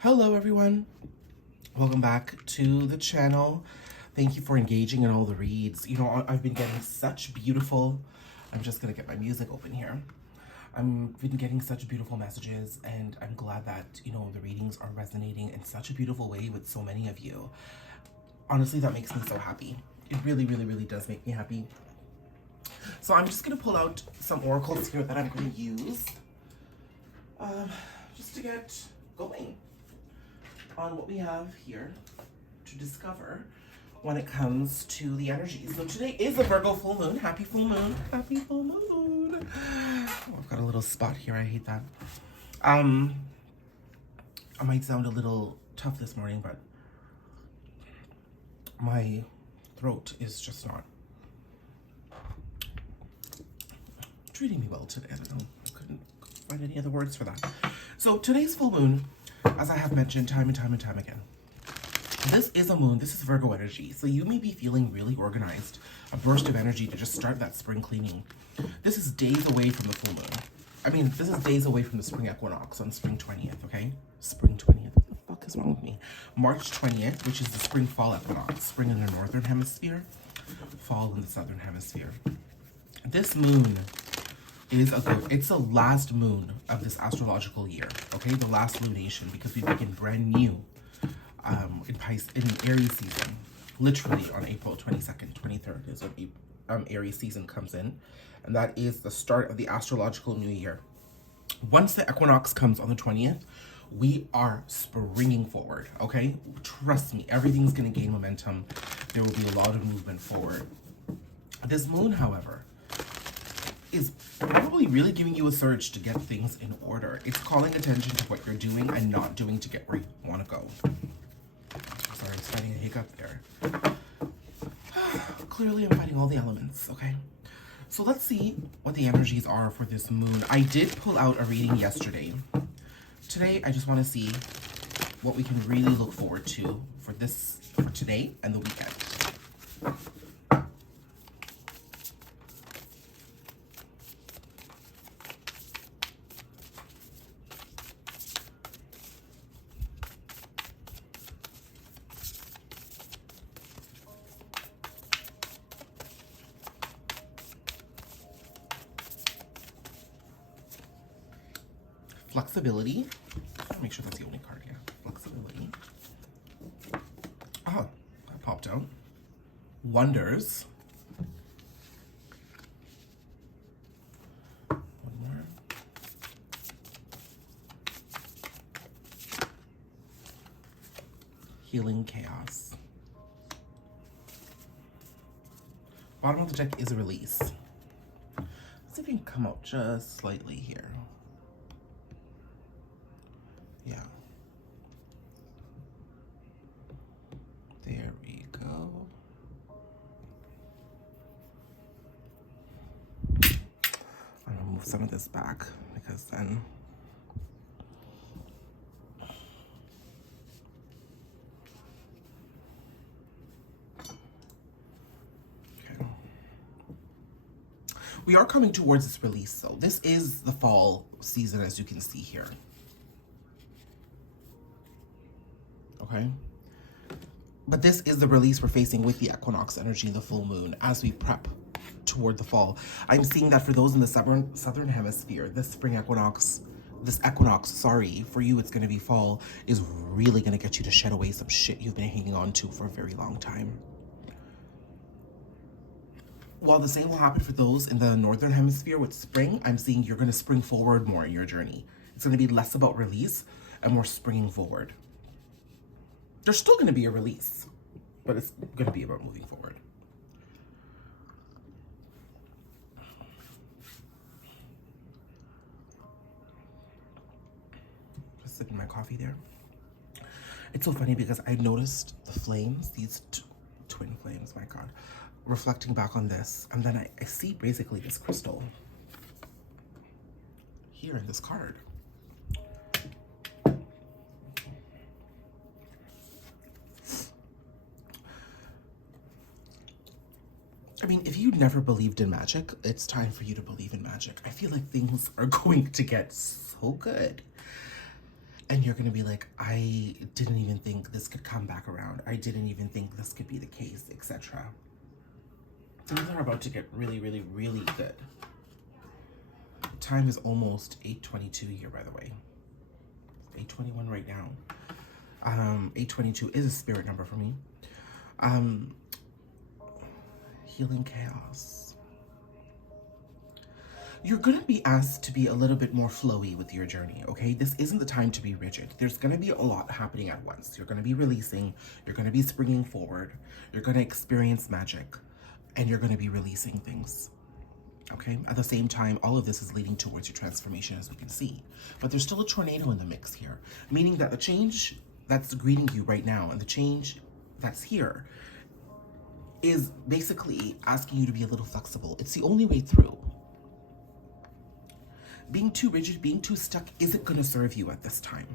Hello everyone, welcome back to the channel. Thank you for engaging in all the reads. You know, I've been getting such beautiful, I'm just gonna get my music open here. I've been getting such beautiful messages, and I'm glad that, you know, the readings are resonating in such a beautiful way with so many of you. Honestly, that makes me so happy. It really, really, really does make me happy. So I'm just gonna pull out some oracles here that I'm gonna use just to get going on what we have here to discover when it comes to the energy. So today is a Virgo full moon. Happy full moon. Happy full moon. Oh, I've got a little spot here. I hate that. I might sound a little tough this morning, but my throat is just not treating me well today. I don't know. I couldn't find any other words for that. So today's full moon, as I have mentioned time and time and time again, this is a moon. This is Virgo energy. So you may be feeling really organized, a burst of energy to just start that spring cleaning. This is days away from the full moon. I mean, this is days away from the spring equinox on spring 20th, okay? Spring 20th. What the fuck is wrong with me? March 20th, which is the spring fall equinox. Spring in the northern hemisphere, fall in the southern hemisphere. This moon is it's the last moon of this astrological year, okay? The last lunation, because we begin brand new in Aries season. Literally on April 22nd, 23rd is when Aries season comes in, and that is the start of the astrological new year. Once the equinox comes on the 20th, we are springing forward, okay? Trust me, everything's gonna gain momentum. There will be a lot of movement forward. This moon, however, is probably really giving you a surge to get things in order. It's calling attention to what you're doing and not doing to get where you want to go. Sorry, I'm starting a hiccup there. Clearly, I'm fighting all the elements, okay? So let's see what the energies are for this moon. I did pull out a reading yesterday. Today, I just want to see what we can really look forward to for today and the weekend. Flexibility. Make sure that's the only card, yeah. Flexibility. Oh, that popped out. Wonders. One more. Healing chaos. Bottom of the deck is a release. Let's see if we can come out just slightly here. Yeah. There we go. I'm gonna move some of this back because then okay. We are coming towards this release though. This is the fall season, as you can see here. Okay, but this is the release we're facing with the equinox energy, the full moon, as we prep toward the fall. I'm seeing that for those in the southern hemisphere, this equinox, sorry, for you it's going to be fall, is really going to get you to shed away some shit you've been hanging on to for a very long time. While the same will happen for those in the northern hemisphere with spring, I'm seeing you're going to spring forward more in your journey. It's going to be less about release and more springing forward. There's still going to be a release, but it's going to be about moving forward. Just sipping my coffee there. It's so funny because I noticed the flames, these twin flames, my God, reflecting back on this. And then I see basically this crystal here in this card. I mean, if you never believed in magic, it's time for you to believe in magic. I feel like things are going to get so good. And you're going to be like, I didn't even think this could come back around. I didn't even think this could be the case, etc. Things are about to get really, really, really good. Time is almost 8:22 here, by the way. 8:21 right now. 8:22 is a spirit number for me. Healing chaos. You're going to be asked to be a little bit more flowy with your journey, okay? This isn't the time to be rigid. There's going to be a lot happening at once. You're going to be releasing. You're going to be springing forward. You're going to experience magic. And you're going to be releasing things, okay? At the same time, all of this is leading towards your transformation, as we can see. But there's still a tornado in the mix here, meaning that the change that's greeting you right now and the change that's here is basically asking you to be a little flexible. It's the only way through. Being too rigid, being too stuck isn't going to serve you at this time,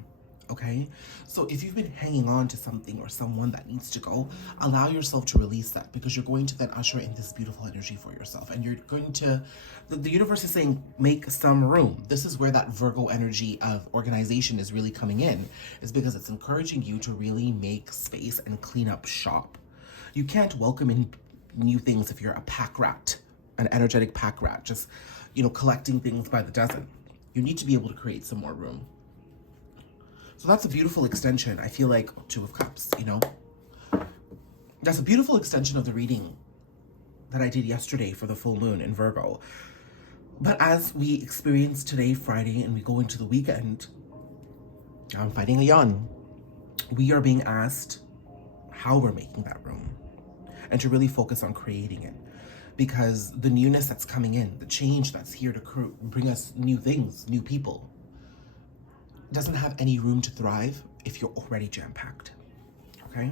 okay? So if you've been hanging on to something or someone that needs to go, allow yourself to release that, because you're going to then usher in this beautiful energy for yourself. And you're going to, the universe is saying, make some room. This is where that Virgo energy of organization is really coming in, is because it's encouraging you to really make space and clean up shop. You can't welcome in new things if you're a pack rat, an energetic pack rat, just, you know, collecting things by the dozen. You need to be able to create some more room. So that's a beautiful extension. I feel like Two of Cups, you know. That's a beautiful extension of the reading that I did yesterday for the full moon in Virgo. But as we experience today, Friday, and we go into the weekend, I'm fighting a yawn. We are being asked how we're making that room and to really focus on creating it. Because the newness that's coming in, the change that's here to bring us new things, new people, doesn't have any room to thrive if you're already jam-packed, okay?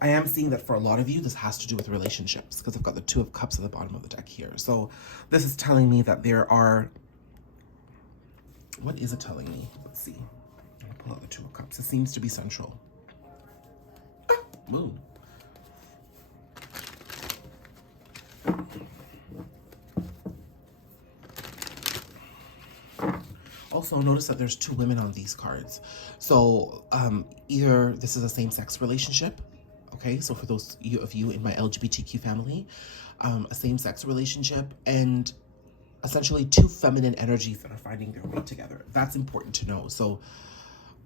I am seeing that for a lot of you, this has to do with relationships, because I've got the Two of Cups at the bottom of the deck here. So this is telling me that there are, what is it telling me? Let's see. I'm gonna pull out the Two of Cups. It seems to be central. Ah, moon. Also, notice that there's two women on these cards. So either this is a same-sex relationship, okay? So for those of you in my LGBTQ family, a same-sex relationship, and essentially two feminine energies that are finding their way together. That's important to know. So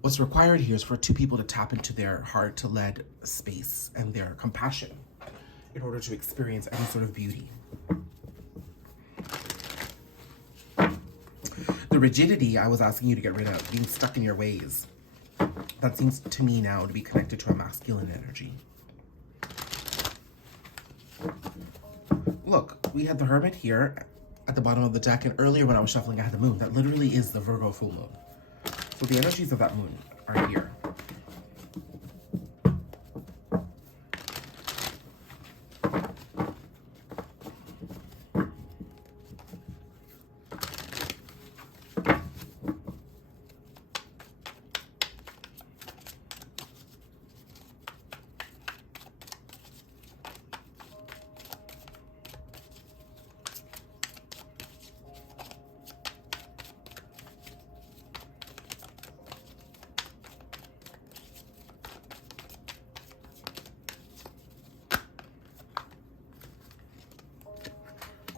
what's required here is for two people to tap into their heart-led space and their compassion in order to experience any sort of beauty. The rigidity I was asking you to get rid of, being stuck in your ways, that seems to me now to be connected to a masculine energy. Look, we had the Hermit here at the bottom of the deck, and earlier when I was shuffling, I had the Moon. That literally is the Virgo full moon. So the energies of that moon are here.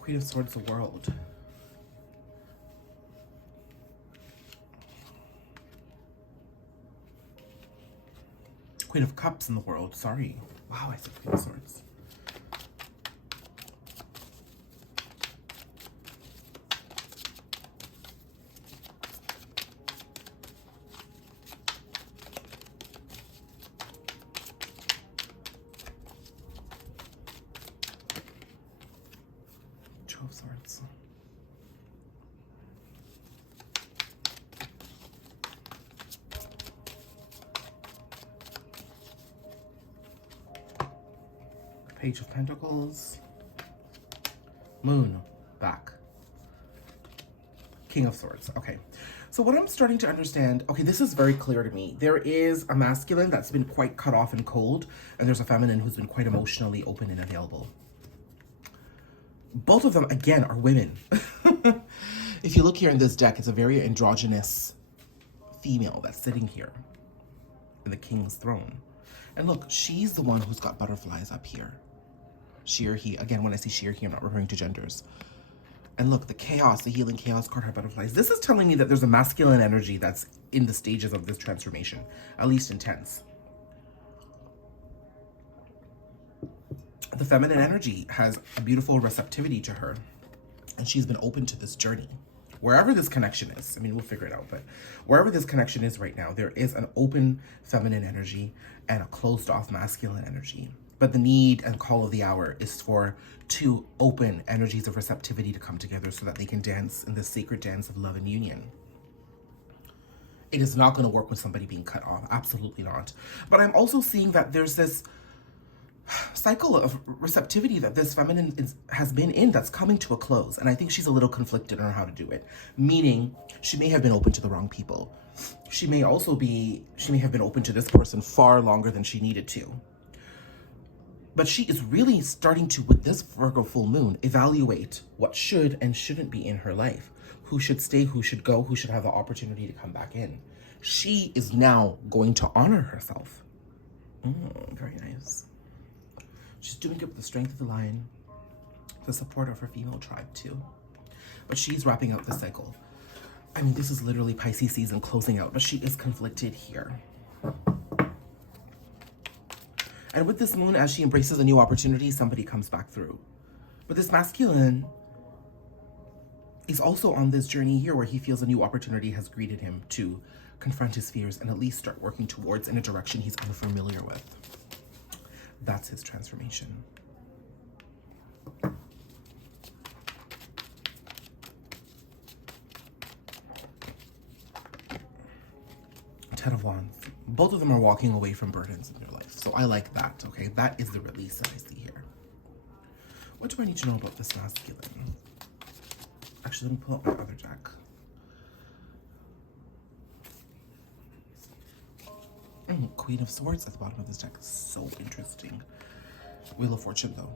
Queen of Swords, the World. Queen of Cups in the World, sorry. Wow, I said Queen of Swords. Two of Swords. Page of Pentacles. Moon, back. King of Swords, okay. So what I'm starting to understand, okay, this is very clear to me. There is a masculine that's been quite cut off and cold, and there's a feminine who's been quite emotionally open and available. Both of them, again, are women. If you look here in this deck, it's a very androgynous female that's sitting here in the king's throne. And look, she's the one who's got butterflies up here. She or he. Again, when I say she or he, I'm not referring to genders. And look, the chaos, the healing chaos card, her butterflies. This is telling me that there's a masculine energy that's in the stages of this transformation, at least intense. The feminine energy has a beautiful receptivity to her, and she's been open to this journey. Wherever this connection is, I mean, we'll figure it out, but wherever this connection is right now, there is an open feminine energy and a closed off masculine energy. But the need and call of the hour is for two open energies of receptivity to come together so that they can dance in the sacred dance of love and union. It is not going to work with somebody being cut off. Absolutely not. But I'm also seeing that there's this cycle of receptivity that this feminine has been in that's coming to a close. And I think she's a little conflicted on how to do it. Meaning, she may have been open to the wrong people. She may have been open to this person far longer than she needed to. But she is really starting to, with this Virgo full moon, evaluate what should and shouldn't be in her life. Who should stay, who should go, who should have the opportunity to come back in. She is now going to honor herself. Very nice. She's doing it with the strength of the lion, the support of her female tribe too. But she's wrapping out the cycle. I mean, this is literally Pisces season closing out, but she is conflicted here. And with this moon, as she embraces a new opportunity, somebody comes back through. But this masculine is also on this journey here where he feels a new opportunity has greeted him to confront his fears and at least start working towards in a direction he's unfamiliar with. That's his transformation. Ten of Wands. Both of them are walking away from burdens in their life. So I like that, okay? That is the release that I see here. What do I need to know about this masculine? Actually, let me pull up my other deck. Queen of Swords at the bottom of this deck is so interesting. Wheel of Fortune, though.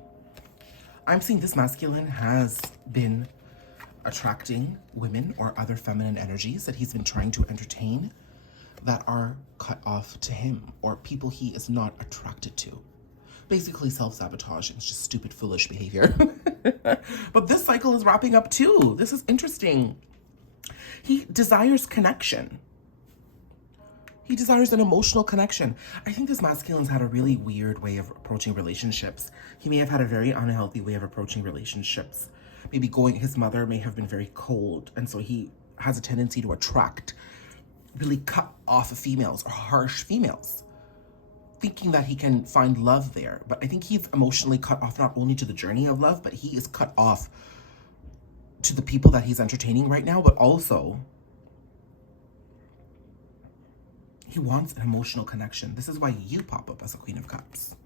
I'm seeing this masculine has been attracting women or other feminine energies that he's been trying to entertain that are cut off to him or people he is not attracted to. Basically self-sabotage and it's just stupid, foolish behavior. But this cycle is wrapping up too. This is interesting. He desires connection. He desires an emotional connection. I think this masculine's had a really weird way of approaching relationships. He may have had a very unhealthy way of approaching relationships. Maybe his mother may have been very cold, and so he has a tendency to attract really cut off females or harsh females, thinking that he can find love there. But I think he's emotionally cut off not only to the journey of love, but he is cut off to the people that he's entertaining right now, but also he wants an emotional connection. This is why you pop up as a Queen of Cups.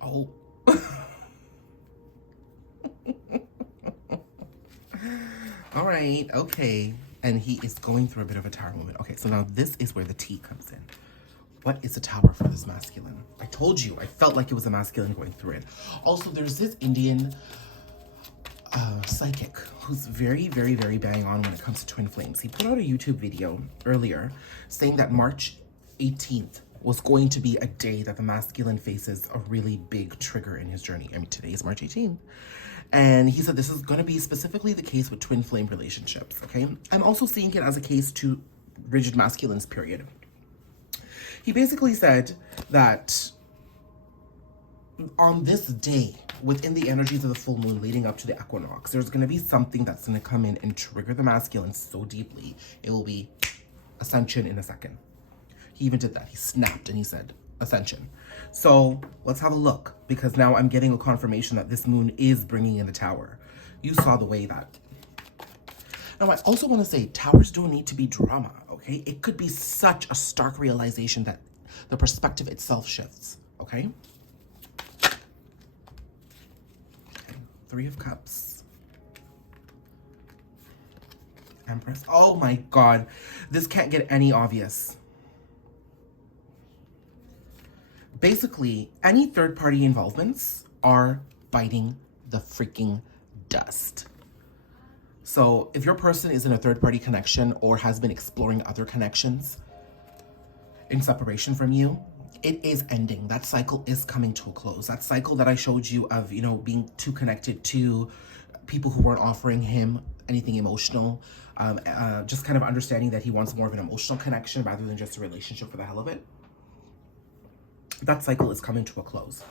Oh. All right, okay. And he is going through a bit of a tower moment. Okay, so now this is where the tea comes in. What is a tower for this masculine? I told you, I felt like it was a masculine going through it. Also, there's this Indian psychic who's very, very, very bang on when it comes to twin flames. He put out a YouTube video earlier saying that March 18th was going to be a day that the masculine faces a really big trigger in his journey. I mean, today is March 18th. And he said this is going to be specifically the case with twin flame relationships, okay? I'm also seeing it as a case to rigid masculines, period. He basically said that on this day, within the energies of the full moon leading up to the equinox, there's going to be something that's going to come in and trigger the masculine so deeply, it will be ascension in a second. He even did that. He snapped and he said, ascension. So let's have a look, because now I'm getting a confirmation that this moon is bringing in the tower. You saw the way that. Now, I also want to say towers don't need to be drama, okay? It could be such a stark realization that the perspective itself shifts, okay? Three of Cups. Empress. Oh my God. This can't get any obvious. Basically, any third-party involvements are biting the freaking dust. So if your person is in a third-party connection or has been exploring other connections in separation from you, it is ending. That cycle is coming to a close. That cycle that I showed you of, you know, being too connected to people who weren't offering him anything emotional, just kind of understanding that he wants more of an emotional connection rather than just a relationship for the hell of it. That cycle is coming to a close.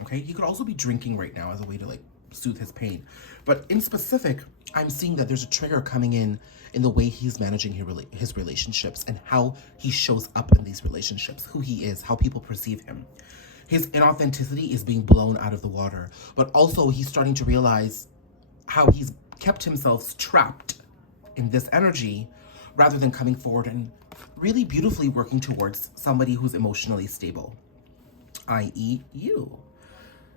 Okay, he could also be drinking right now as a way to like soothe his pain. But in specific, I'm seeing that there's a trigger coming in the way he's managing his relationships and how he shows up in these relationships, who he is, how people perceive him. His inauthenticity is being blown out of the water, but also he's starting to realize how he's kept himself trapped in this energy rather than coming forward and really beautifully working towards somebody who's emotionally stable, i.e. you.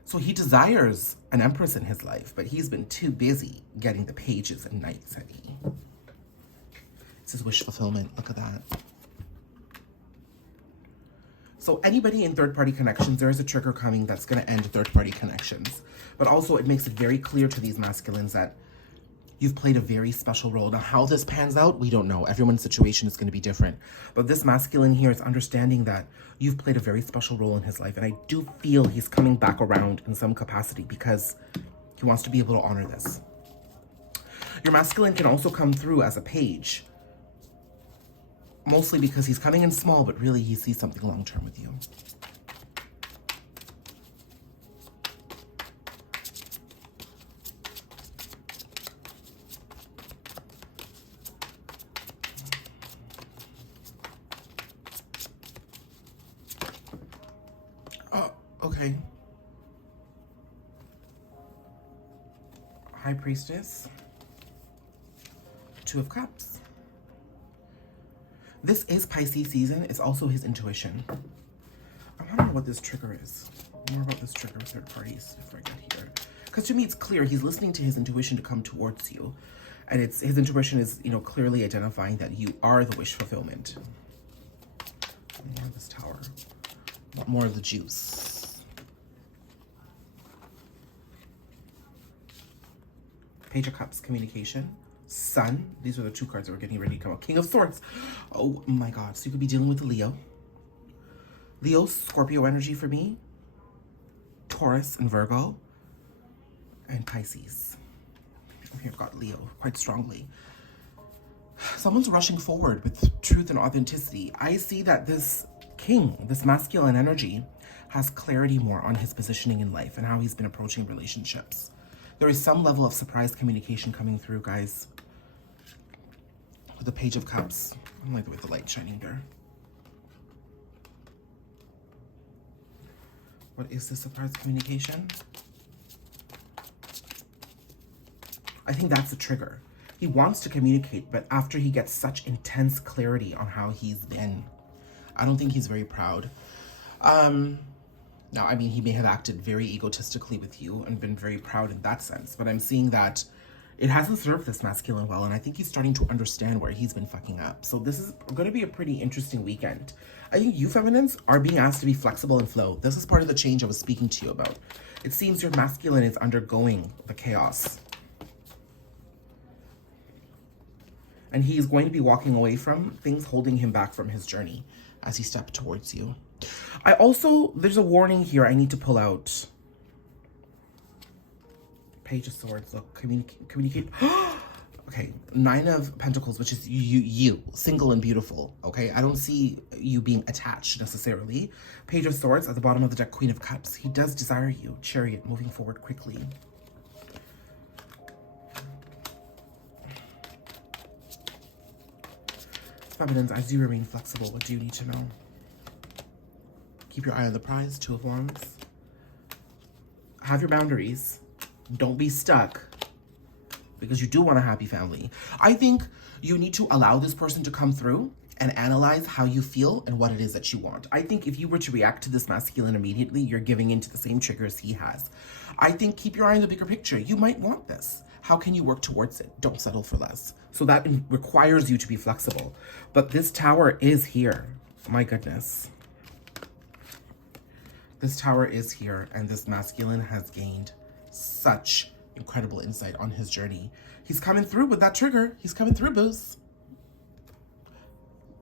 So he desires an empress in his life, but he's been too busy getting the pages and knights, honey. This is wish fulfillment. Look at that. So anybody in third-party connections, there is a trigger coming that's going to end third-party connections. But also it makes it very clear to these masculines that you've played a very special role. Now, how this pans out, we don't know. Everyone's situation is going to be different. But this masculine here is understanding that you've played a very special role in his life. And I do feel he's coming back around in some capacity because he wants to be able to honor this. Your masculine can also come through as a page. Mostly because he's coming in small, but really he sees something long-term with you. Oh, okay. High Priestess. Two of Cups. This is Pisces season. It's also his intuition. I want to know what this trigger is. More about this trigger with third parties before I get here. Because to me, it's clear he's listening to his intuition to come towards you. And his intuition is, you know, clearly identifying that you are the wish fulfillment. More of this tower. More of the juice. Page of Cups, communication. Sun. These are the two cards that we're getting ready to come out. King of Swords. Oh my God. So you could be dealing with a Leo. Leo, Scorpio energy for me. Taurus and Virgo. And Pisces. Here I've got Leo quite strongly. Someone's rushing forward with truth and authenticity. I see that this king, this masculine energy, has clarity more on his positioning in life and how he's been approaching relationships. There is some level of surprise communication coming through, guys. With the Page of Cups. I like the way the light's shining there. What is this surprise communication? I think that's the trigger. He wants to communicate, but after he gets such intense clarity on how he's been, I don't think he's very proud. Now, I mean, he may have acted very egotistically with you and been very proud in that sense, but I'm seeing that it hasn't served this masculine well, and I think he's starting to understand where he's been fucking up. So this is going to be a pretty interesting weekend. I think you feminines are being asked to be flexible and flow. This is part of the change I was speaking to you about. It seems your masculine is undergoing the chaos. And he is going to be walking away from things holding him back from his journey as he steps towards you. I also, there's a warning here I need to pull out. Page of Swords, look, communicate. Okay, Nine of Pentacles, which is you, single and beautiful, okay? I don't see you being attached necessarily. Page of Swords at the bottom of the deck, Queen of Cups. He does desire you. Chariot, moving forward quickly. Feminines, as you remain flexible, what do you need to know? Keep your eye on the prize, Two of Wands. Have your boundaries. Don't be stuck, because you do want a happy family. I think you need to allow this person to come through and analyze how you feel and what it is that you want. I think if you were to react to this masculine immediately, you're giving into the same triggers he has. I think keep your eye on the bigger picture. You might want this. How can you work towards it? Don't settle for less. So that requires you to be flexible. But this tower is here. My goodness. This tower is here, and this masculine has gained such incredible insight on his journey. He's coming through with that trigger. He's coming through, boos.